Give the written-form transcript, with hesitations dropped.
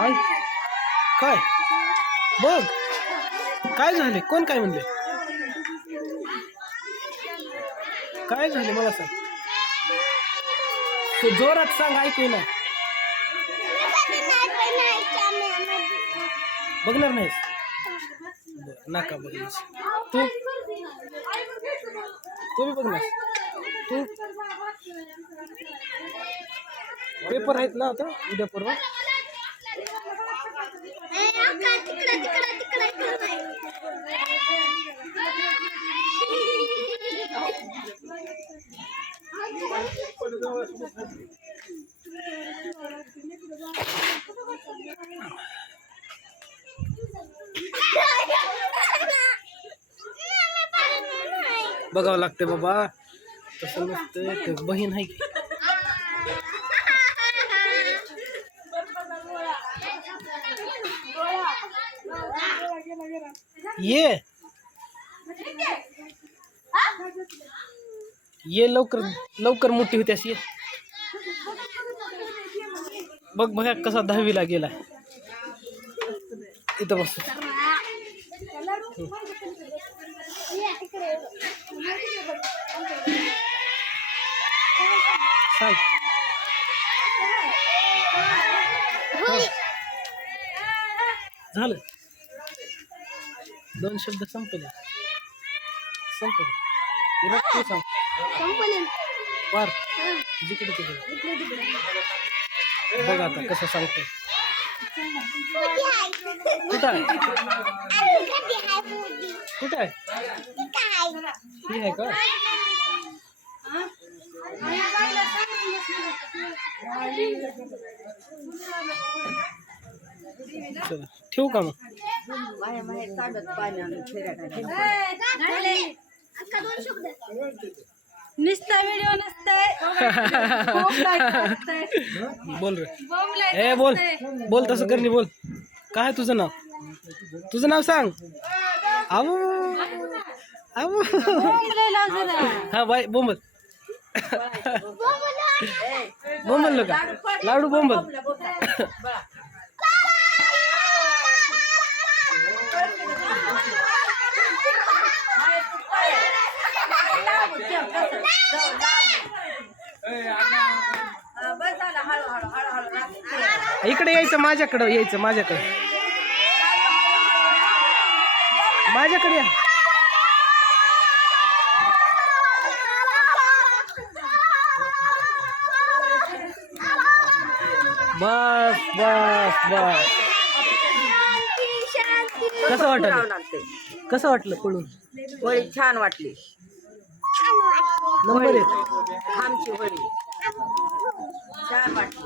आई काय बघ काय झाले, कोण काय म्हणले, काय झाले मला सांग, तू जोरात सांग, ऐकू ना. बघणार नाहीस, नका बघणार. तू तू बी बघणार. तू पेपर आहेत ना आता उद्या परवा. बघावं लागते बाबा, तसं नसतं. बहीण आहे की ये लवकर लवकर मोठी होती अशी. बघ बघा कसा 10वीला गेला. इथं बस. सांग. झालं, 2 शब्द संपले. तू सांग. पार जिकडे तिकडे बघ आता कसं सांगते. कुठं आहे, कुठं आहे, ही आहे का. चला ठेवू का मग. निस्ता व्हिडिओ नसतंय. बोल रे, ए बोल बोल, तसं करणी बोल. काय तुझं नाव, तुझं नाव सांग. आवो आवो हा बाय बोंबल. बोंबल का लाडू बोंबल. इकडे यायचं, माझ्याकडं यायचं, माझ्याकडे माझ्याकडे या. बस बस बस. कसं वाटलं, कसं वाटलं पळून. होळी छान वाटली. नंबर 1 आमची होळी छान वाटली.